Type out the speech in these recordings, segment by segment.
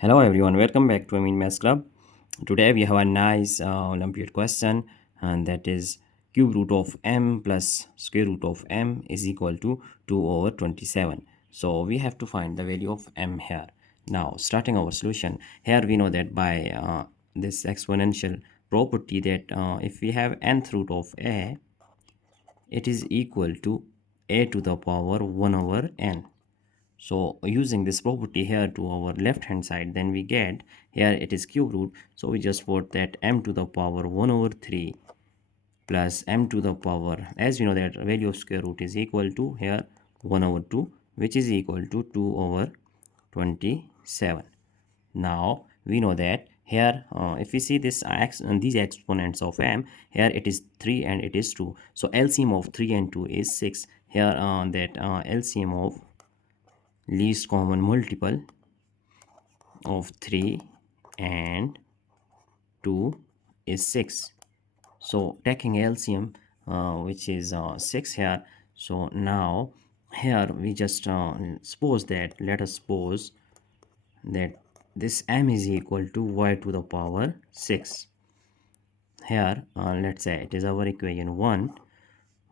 Hello everyone, welcome back to Amin Maths Club. Today we have a nice Olympiad question, and that is cube root of m plus square root of m is equal to 2 over 27. So we have to find the value of m here. Now starting our solution, here we know that by this exponential property that if we have nth root of a, it is equal to a to the power 1 over n. So using this property here to our left hand side, then we get here it is cube root. So we just put that m to the power 1 over 3 plus m to the power, as we know that value of square root is equal to here 1 over 2, which is equal to 2 over 27. Now we know that here if we see this x and these exponents of m, here it is 3 and it is 2. So LCM of 3 and 2 is 6. Here that LCM of least common multiple of 3 and 2 is 6. So taking LCM which is 6 here. So now here we just suppose that, let us suppose that this m is equal to y to the power 6. Here let's say it is our equation 1,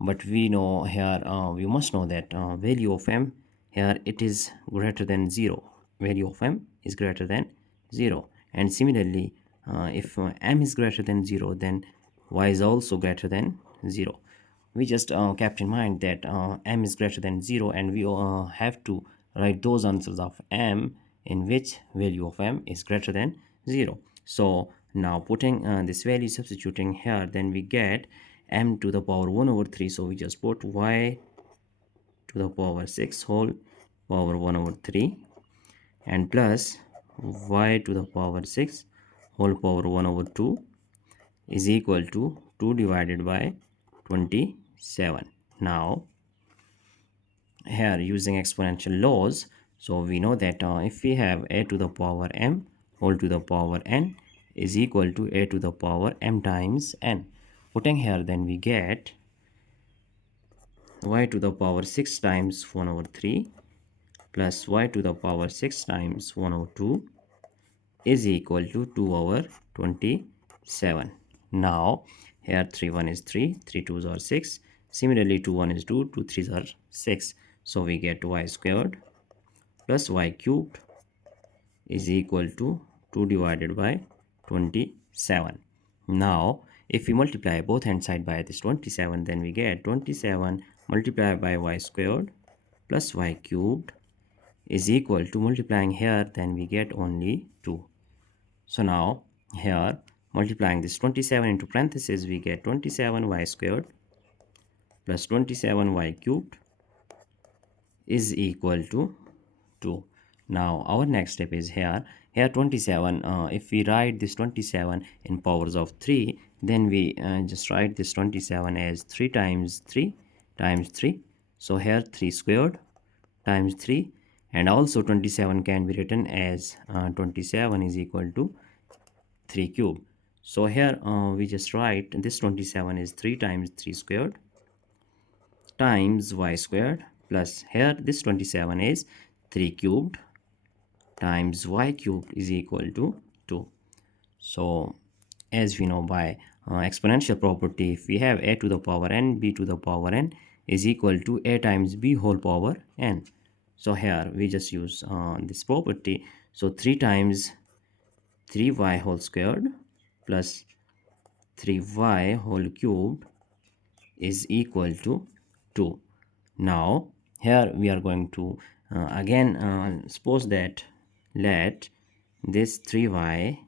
but we know here we must know that value of m here it is greater than 0. Value of m is greater than 0, and similarly if m is greater than 0, then y is also greater than 0. We just kept in mind that m is greater than 0, and we have to write those answers of m in which value of m is greater than 0. So now putting this value, substituting here, then we get m to the power 1 over 3. So we just put y to the power 6 whole power 1 over 3 and plus y to the power 6 whole power 1 over 2 is equal to 2 divided by 27. Now here using exponential laws, so we know that if we have a to the power m whole to the power n is equal to a to the power m times n. Putting here, then we get y to the power 6 times 1 over 3 plus y to the power 6 times 1 over 2 is equal to 2 over 27. Now here 3 1 is 3, 3 2s are 6. Similarly 2 1 is 2, 2 3s are 6. So we get y squared plus y cubed is equal to 2 divided by 27. Now if we multiply both hand side by this 27, then we get 27 multiplied by y squared plus y cubed is equal to, multiplying here, then we get only 2. So now here multiplying this 27 into parentheses, we get 27y squared plus 27y cubed is equal to 2. Now our next step is here 27. If we write this 27 in powers of 3, then we just write this 27 as 3 times 3 times 3. So here 3 squared times 3, and also 27 can be written as 27 is equal to 3 cube. So here we just write this 27 is 3 times 3 squared times y squared, plus here this 27 is 3 cubed times y cubed is equal to 2. So as we know by exponential property, if we have a to the power n, b to the power n is equal to a times b whole power n. So here we just use this property. So 3 times 3y whole squared plus 3y whole cubed is equal to 2. Now here we are going to again suppose that let this 3y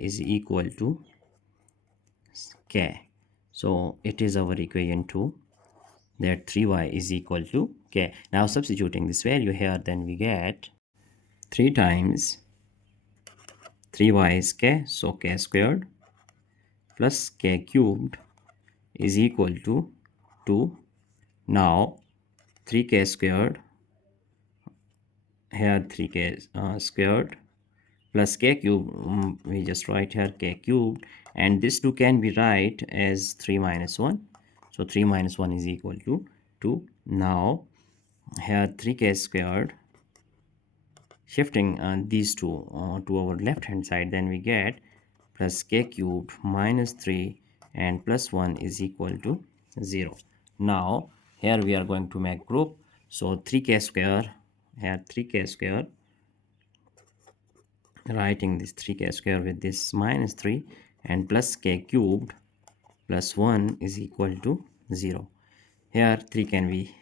is equal to k. So it is our equation 2, that 3y is equal to k. Now substituting this value here, then we get 3 times 3y is k, so k squared plus k cubed is equal to 2. Now 3k squared, here 3k squared plus k cube, we just write here k cubed, and this 2 can be write as 3 minus 1. So 3 minus 1 is equal to 2. Now here 3k squared Shifting these two to our left hand side, then we get plus k cubed minus 3 and plus 1 is equal to 0. Now here we are going to make group. So 3k square, here 3k square, writing this 3k square with this minus 3 and plus k cubed plus 1 is equal to 0. Here 3 can be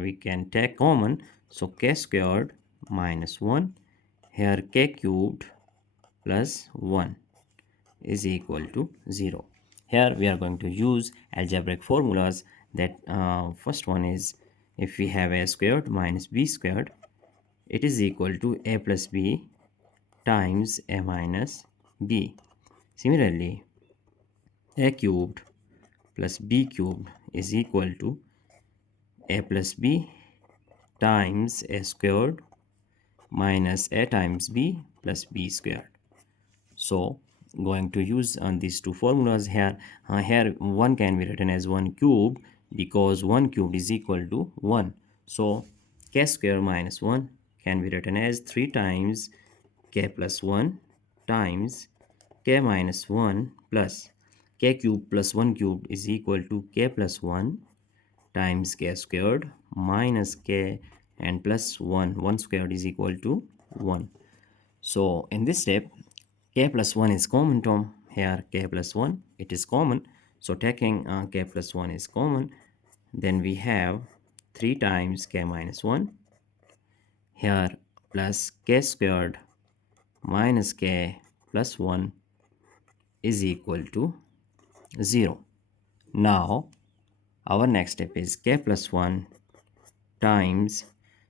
we can take common, so k squared minus 1, here k cubed plus 1 is equal to 0. Here we are going to use algebraic formulas. That first one is, if we have a squared minus b squared, it is equal to a plus b times a minus b. Similarly, a cubed plus b cubed is equal to a plus b times a squared minus a times b plus b squared. So going to use on these two formulas here. Here 1 can be written as 1 cubed because 1 cubed is equal to 1. So k square minus 1 can be written as 3 times k plus 1 times k minus 1 plus k cubed plus 1 cubed is equal to k plus 1 times k squared minus k and plus 1 squared is equal to 1. So in this step, k plus 1 is common term. Here k plus 1, it is common. So taking k plus 1 is common, then we have 3 times k minus 1 here plus k squared minus k plus 1 is equal to 0. Now our next step is k plus 1 times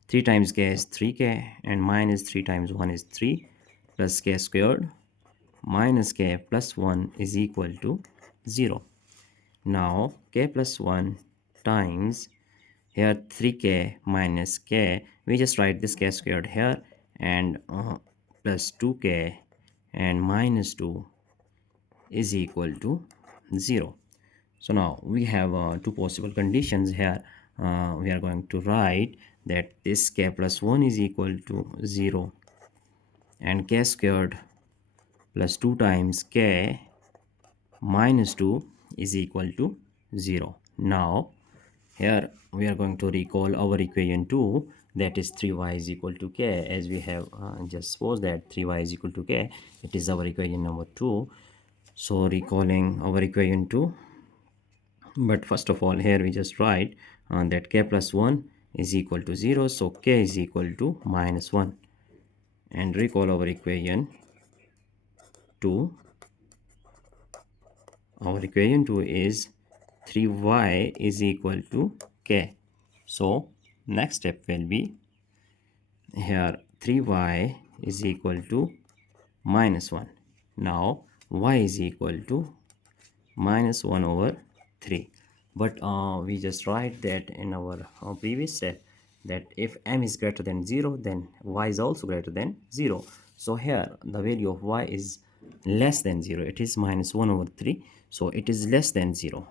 3 times k is 3k and minus 3 times 1 is 3 plus k squared minus k plus 1 is equal to 0. Now k plus 1 times here 3k minus k, we just write this k squared here and plus 2k and minus 2 is equal to 0. So now we have two possible conditions here. We are going to write that this k plus 1 is equal to 0 and k squared plus 2 times k minus 2 is equal to 0. Now here we are going to recall our equation 2, that is 3y is equal to k, as we have just supposed that 3y is equal to k. It is our equation number 2. So recalling our equation 2, but first of all here we just write that k plus 1 is equal to 0, so k is equal to minus 1, and recall our equation 2. Our equation 2 is 3y is equal to k. So next step will be here 3y is equal to minus 1. Now y is equal to minus 1 over 3. But we just write that in our previous step that if m is greater than 0, then y is also greater than 0. So here the value of y is less than 0. It is minus 1 over 3. So it is less than 0.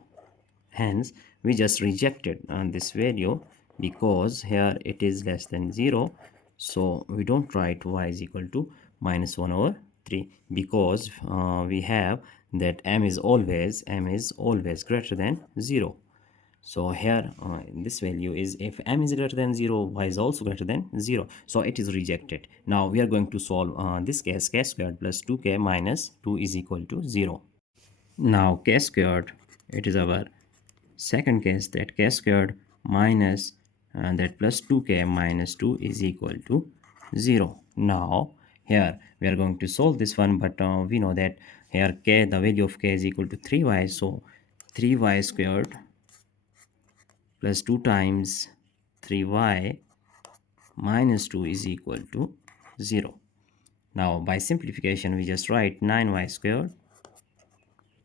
Hence we just rejected this value because here it is less than 0. So we don't write y is equal to minus 1 over 3 because we have that m is always greater than 0. So here this value is, if m is greater than 0, y is also greater than 0. So it is rejected. Now we are going to solve this case. K squared plus 2k minus 2 is equal to 0. Now k squared, it is our second case, that k squared minus that plus 2k minus 2 is equal to 0. Now here we are going to solve this one, but we know that here k, the value of k is equal to 3y. So 3y squared plus 2 times 3y minus 2 is equal to 0. Now by simplification we just write 9y squared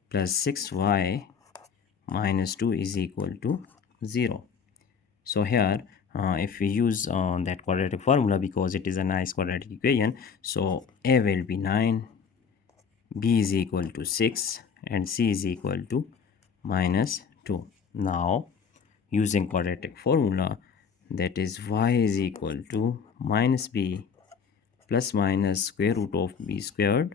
plus 6y minus 2 is equal to 0. So here if we use that quadratic formula, because it is a nice quadratic equation, so a will be 9, b is equal to 6, and c is equal to minus 2. Now using quadratic formula, that is y is equal to minus b plus minus square root of b squared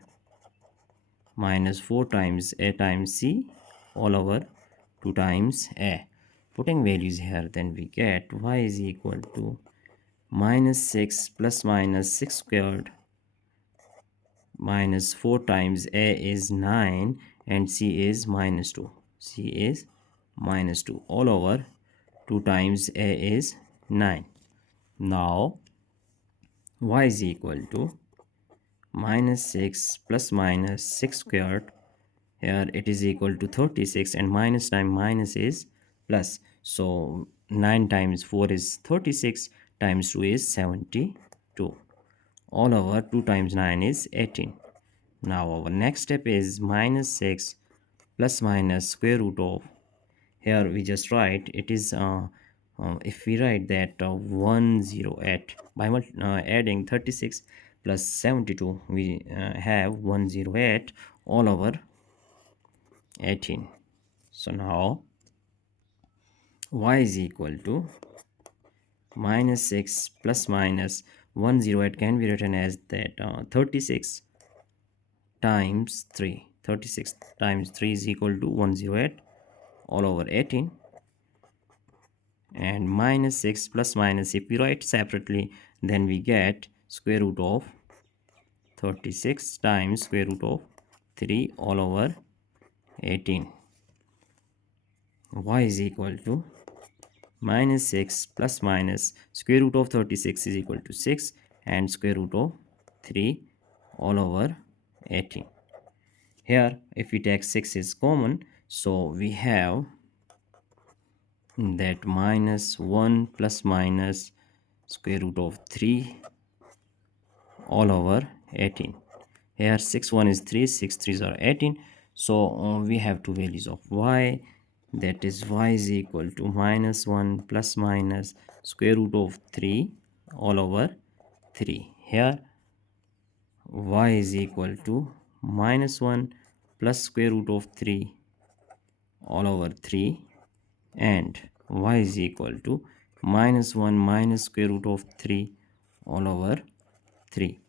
minus 4 times a times c all over 2 times a. Putting values here, then we get y is equal to minus 6 plus minus 6 squared minus 4 times a is 9 and c is minus 2. C is minus 2 all over 2 times a is 9. Now y is equal to minus 6 plus minus 6 squared. Here it is equal to 36 and minus time minus is plus. So 9 times 4 is 36 times 2 is 72 all over 2 times 9 is 18. Now our next step is minus 6 plus minus square root of, here we just write it is if we write that 108 by adding 36 plus 72 we have 108 all over 18. So now y is equal to minus 6 plus minus 108 can be written as that 36 times 3. 36 times 3 is equal to 108 all over 18, and minus 6 plus minus, if we write separately, then we get square root of 36 times square root of 3 all over 18. Y is equal to minus 6 plus minus square root of 36 is equal to 6 and square root of 3 all over 18. Here if we take 6 is common, so we have that minus 1 plus minus square root of 3 all over 18. Here 6 1 is 3, 6 3s are 18. So we have two values of y, that is y is equal to minus 1 plus minus square root of 3 all over 3. Here y is equal to minus 1 plus square root of 3 all over 3, and y is equal to minus 1 minus square root of 3 all over 3.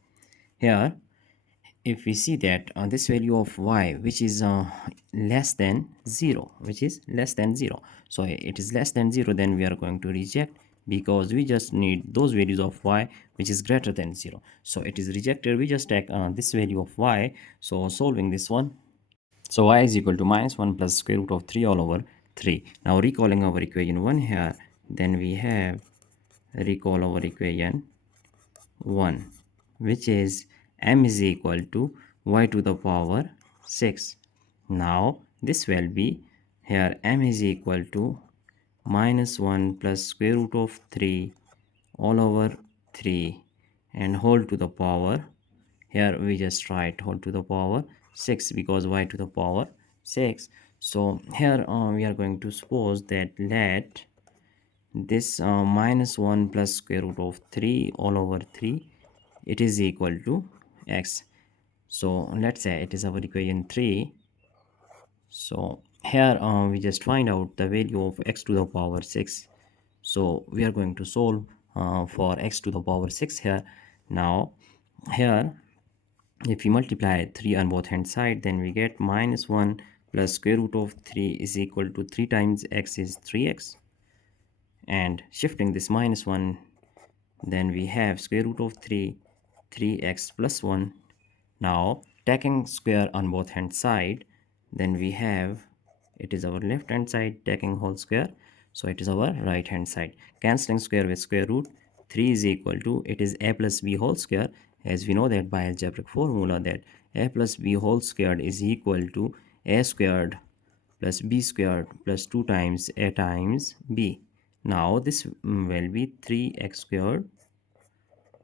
Here if we see that this value of y which is less than 0, so it is less than 0, then we are going to reject, because we just need those values of y which is greater than 0. So it is rejected. We just take this value of y. So solving this one, so y is equal to minus 1 plus square root of 3 all over 3. Now recalling our equation 1 here, then we have recall our equation 1, which is m is equal to y to the power 6. Now this will be, here m is equal to minus 1 plus square root of 3 all over 3 and whole to the power, here we just write whole to the power 6 because y to the power 6. So here we are going to suppose that let this minus 1 plus square root of 3 all over 3, it is equal to x. So let's say it is our equation 3. So here we just find out the value of x to the power 6. So we are going to solve for x to the power 6 here. Now here if we multiply 3 on both hand side, then we get minus 1 plus square root of 3 is equal to 3 times x is 3x, and shifting this minus 1, then we have square root of 3, 3x plus 1. Now taking square on both hand side, then we have, it is our left hand side taking whole square, so it is our right hand side. Cancelling square with square root, 3 is equal to, it is a plus b whole square, as we know that by algebraic formula that a plus b whole squared is equal to a squared plus b squared plus 2 times a times b. Now this will be 3x squared,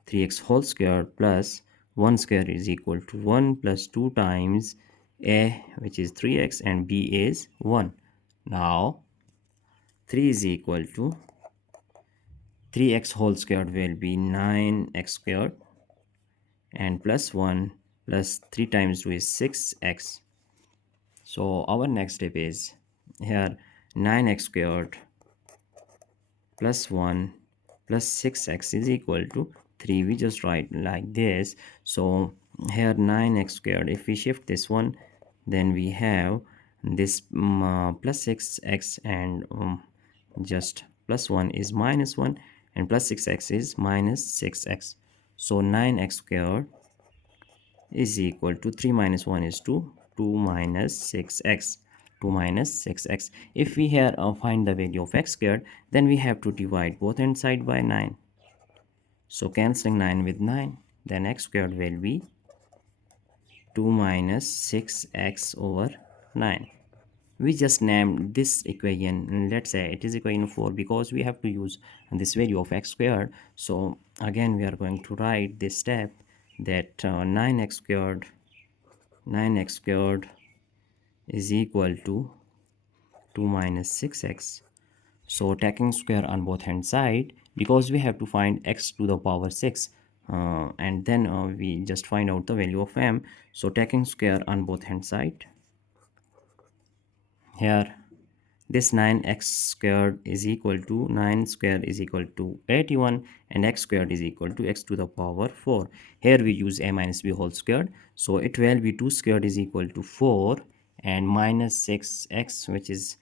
3x whole square plus 1 square is equal to 1 plus 2 times a, which is 3x, and b is 1. Now 3 is equal to 3x whole squared will be 9x squared, and plus 1 plus 3 times 2 is 6x. So our next step is, here 9x squared plus 1 plus 6x is equal to 3, we just write like this. So here 9x squared, if we shift this one, then we have this plus 6x, and just plus 1 is minus 1, and plus 6x is minus 6x. So 9x squared is equal to 3 minus 1 is 2, 2 minus 6x, 2 minus 6x. If we here find the value of x squared, then we have to divide both hand side by 9. So cancelling 9 with 9, then x squared will be 2 minus 6x over 9. We just named this equation, and let's say it is equation 4, because we have to use this value of x squared. So again we are going to write this step, that 9x squared is equal to 2 minus 6x. So taking square on both hand side, because we have to find x to the power 6, and then we just find out the value of m. So taking square on both hand side, here this 9x squared is equal to 9 square is equal to 81, and x squared is equal to x to the power 4. Here we use a minus b whole squared, so it will be 2 squared is equal to 4, and minus 6x, which is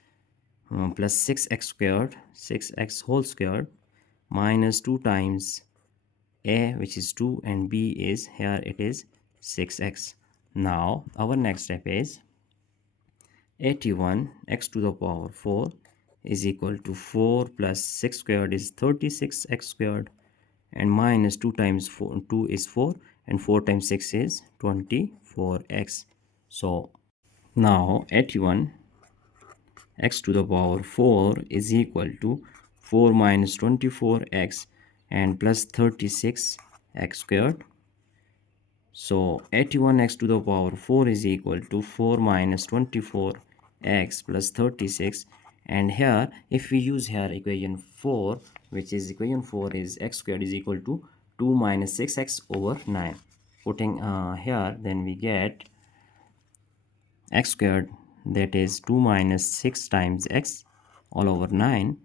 plus 6x squared, 6x whole squared, minus 2 times a, which is 2, and b is, here it is 6x. Now our next step is 81 x to the power 4 is equal to 4 plus 6 squared is 36x squared, and minus 2 times 4, 2 is 4, and 4 times 6 is 24x. So now 81 x to the power 4 is equal to 4 minus 24x and plus 36x squared. So 81x to the power 4 is equal to 4 minus 24x plus 36, and here if we use here equation 4, which is equation 4 is x squared is equal to 2 minus 6x over 9. Putting here, then we get x squared, that is 2 minus 6 times x all over 9.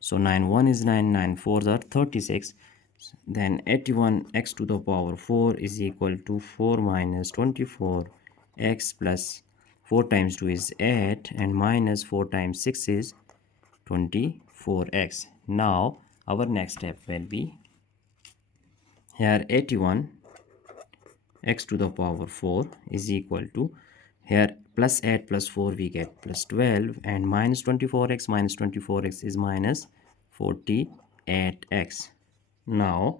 So 9 1 is 9, 9 4s are 36. Then 81 x to the power 4 is equal to 4 minus 24x plus 4 times 2 is 8, and minus 4 times 6 is 24x. Now our next step will be, here 81 x to the power 4 is equal to, here plus 8 plus 4 we get plus 12, and minus 24x is minus 48x. Now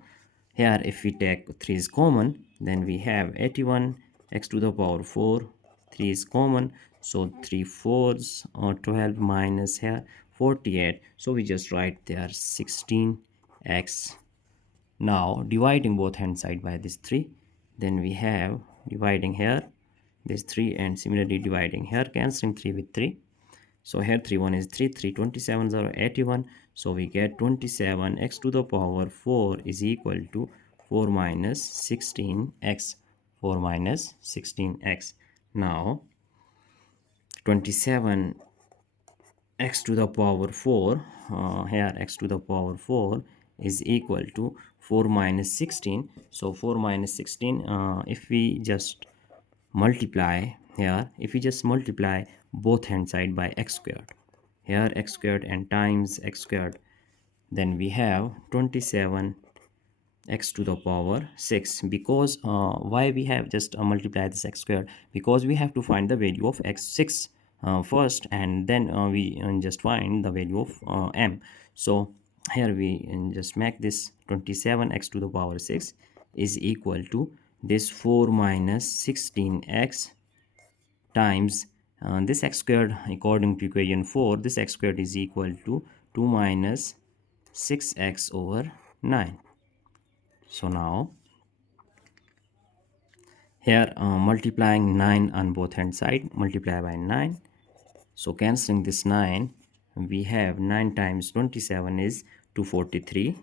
here if we take 3 is common, then we have 81 x to the power 4, 3 is common, so 3 4s or 12 minus here 48, so we just write there 16x. Now dividing both hand side by this 3, then we have dividing here this 3, and similarly dividing here, cancelling 3 with 3. So here 3 1 is 3, 3 27s are 81, so we get 27 x to the power 4 is equal to 4 minus 16x, 4 minus 16x. Now 27 x to the power 4, here x to the power 4 is equal to 4 minus 16. So 4 minus 16, if we just multiply here, if we just multiply both hand side by x squared, here x squared and times x squared, then we have 27 x to the power 6. Because why we have just multiply this x squared, because we have to find the value of x6 first, and then we just find the value of m. So here we just make this 27 x to the power 6 is equal to this 4 minus 16x times this x squared, according to equation 4, this x squared is equal to 2 minus 6x over 9. So now here multiplying 9 on both hand side, multiply by 9, so cancelling this 9, we have 9 times 27 is 243,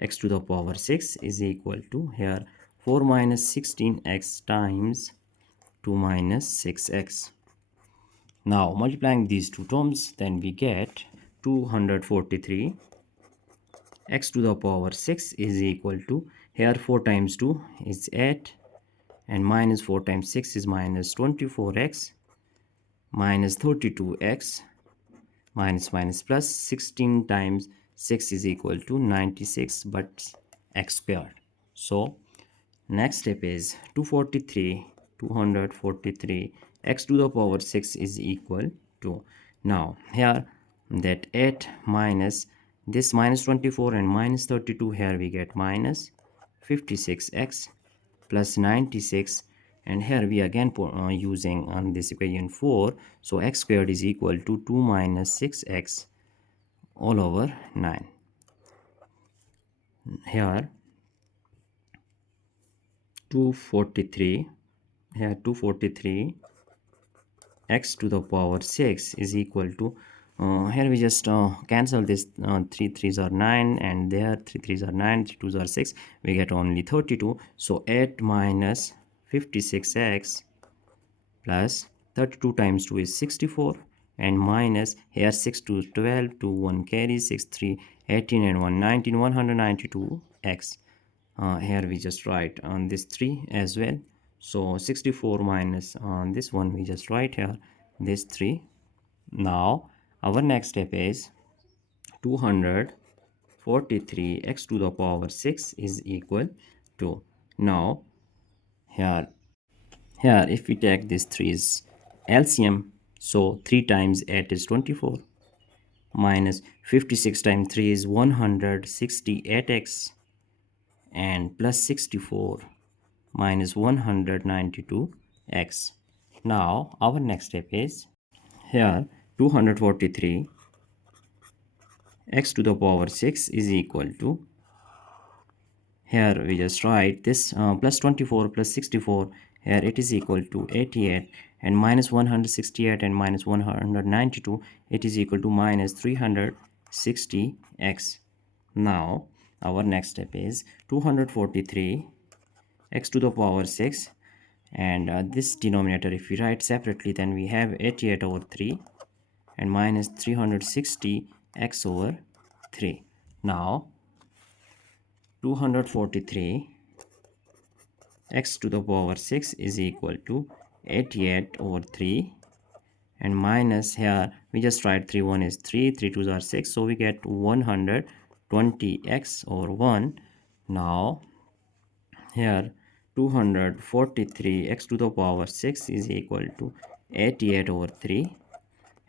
x to the power 6 is equal to, here 4 minus 16x times 2 minus 6x. Now multiplying these two terms, then we get 243 x to the power 6 is equal to, here 4 times 2 is 8, and minus 4 times 6 is minus 24x, minus 32x, minus minus plus 16 times 6 is equal to 96, but x squared. So next step is 243 x to the power 6 is equal to, now here that 8 minus this minus 24 and minus 32, here we get minus 56x plus 96, and here we again using on this equation 4, so x squared is equal to 2 minus 6x all over 9. Here 243, here 243 x to the power 6 is equal to, here we just cancel this, 3 3s are 9, and there 3 3s are 9, 3 2s are 6, we get only 32. So 8 minus 56x plus 32 times 2 is 64, and minus here 6 to 12, 2 1 carry, 6 3 18, and 1 19, 192x. Here we just write on this 3 as well, so 64 minus on this one we just write here this 3. Now our next step is 243 x to the power 6 is equal to, now here if we take this 3's LCM, so 3 times 8 is 24, minus 56 times 3 is 168x, and plus 64 minus 192x. Now our next step is, here 243 x to the power 6 is equal to, here we just write this plus 24 plus 64, here it is equal to 88, and minus 168 and minus 192, it is equal to minus 360x. Now our next step is 243 x to the power 6, and this denominator if we write separately, then we have 88 over 3 and minus 360 x over 3. Now 243 x to the power 6 is equal to 88 over 3, and minus here we just write 3 1 is 3, 3 2s are 6, so we get 120x over 1. Now here 243 x to the power 6 is equal to 88 over 3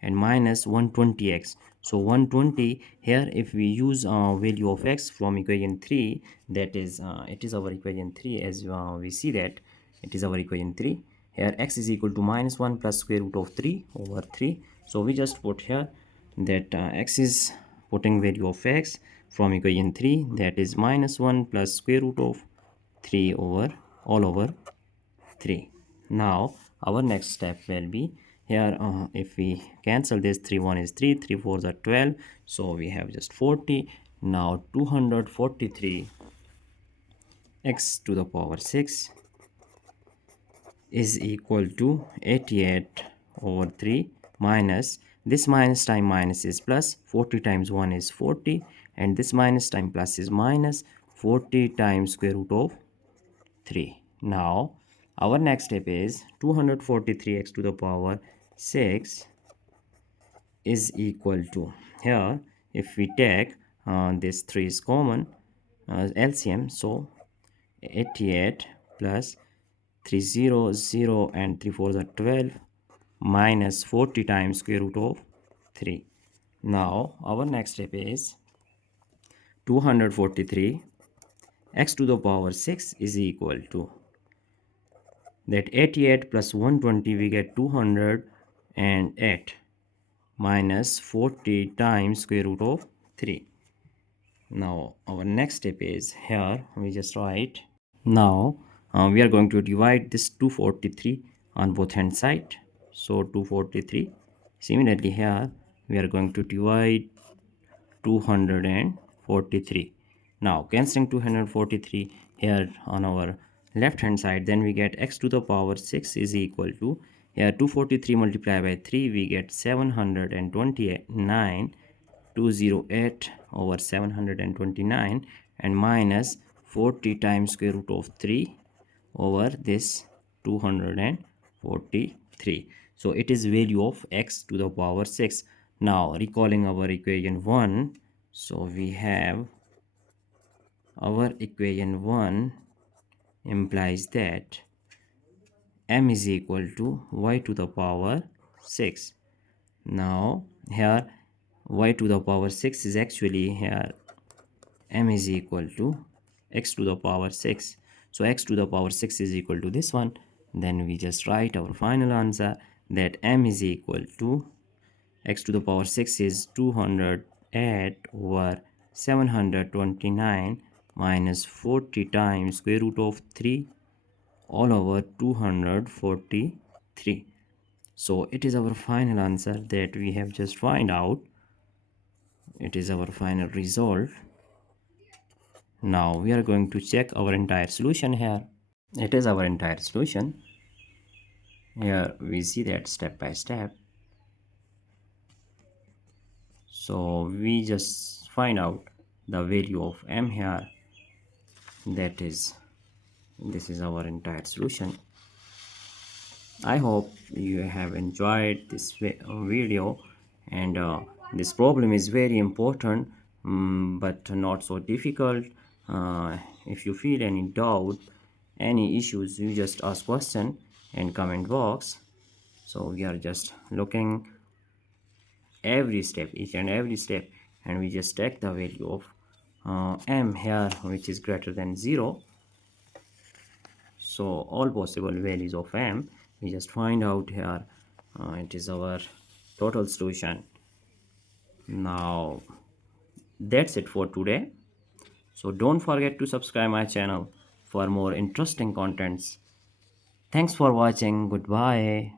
and minus 120x. So 120, here if we use value of x from equation 3, that is it is our equation 3, as we see that it is our equation 3. Here x is equal to minus 1 plus square root of 3 over 3. So we just put here that x is putting value of x from equation 3, that is minus 1 plus square root of 3 over all over 3. Now our next step will be, here if we cancel this, 3 1 is 3, 3 4s are 12, so we have just 40. Now 243 x to the power 6 is equal to 88 over 3 minus this minus time minus is plus, 40 times 1 is 40, and this minus time plus is minus, 40 times square root of 3. Now our next step is 243x to the power 6 is equal to, here if we take this 3 is common, LCM, so 88 plus 3 0 0 and 3 4s are 12 minus 40 times square root of 3. Now our next step is 243 x to the power 6 is equal to, that 88 plus 120 we get 208 minus 40 times square root of 3. Now our next step is, here we just write, now we are going to divide this 243 on both hand side, so 243. Similarly here we are going to divide 243. Now cancelling 243 here on our left hand side, then we get x to the power 6 is equal to, here 243 multiplied by 3 we get 729 208 over 729 and minus 40 times square root of 3 over this 243. So it is value of x to the power 6. Now recalling our equation 1, so we have our equation 1 implies that m is equal to y to the power 6. Now here y to the power 6 is actually here m is equal to x to the power 6. So x to the power 6 is equal to this one. Then we just write our final answer that m is equal to x to the power 6 is 208 over 729 minus 40 times square root of 3 all over 243. So it is our final answer that we have just find out. It is our final result. Now we are going to check our entire solution here. It is our entire solution. Here we see that step by step. So we just find out the value of m here. That is, this is our entire solution. I hope you have enjoyed this video, and this problem is very important, but not so difficult. If you feel any doubt, any issues, you just ask question in comment box. So we are just looking every step, each and every step, and we just take the value of m here, which is greater than 0. So all possible values of m we just find out here. It is our total solution. Now that's it for today. So don't forget to subscribe my channel for more interesting contents. Thanks for watching. Goodbye.